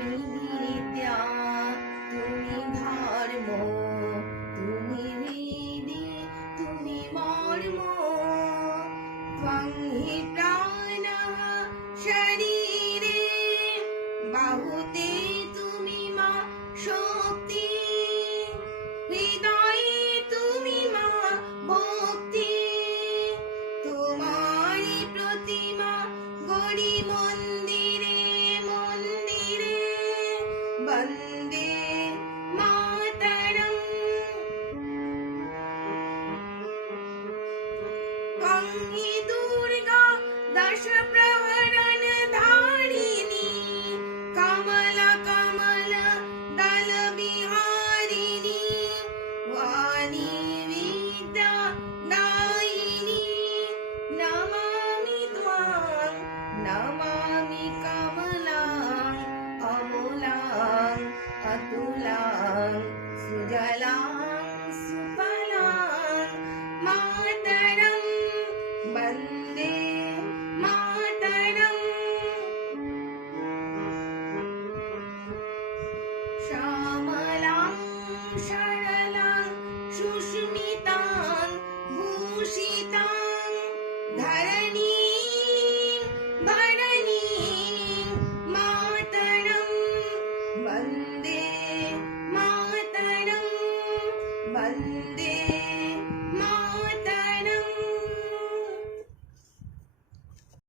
তুমি বিদ্যা, তুমি ধর্ম, তুমি হৃদি, তুমি মর্ম। ত্বং হি প্রাণঃ শরীরে বাহুতে তুমি মা শক্তি, হৃদয়ে তুমি মা ভক্তি। তোমারি প্রতিমা গড়ি মন্দিরে মন্দিরে, বন্দে মাতরম। ত্বং হি দুর্গা দশ প্রহরণ ধারিণী, কমল কমল দল বিহারিণী, वाणी विद्या दायिनी। नमामि त्वां, नमामि कमलां, अमूलां अतुलां, सुजलां सुफलां। मातरं वन्दे मातरम्। श्यामलां सरलां सुस्मितां भूषितां, धरणीं भरणीं मातरं वन्दे मातरं वन्दे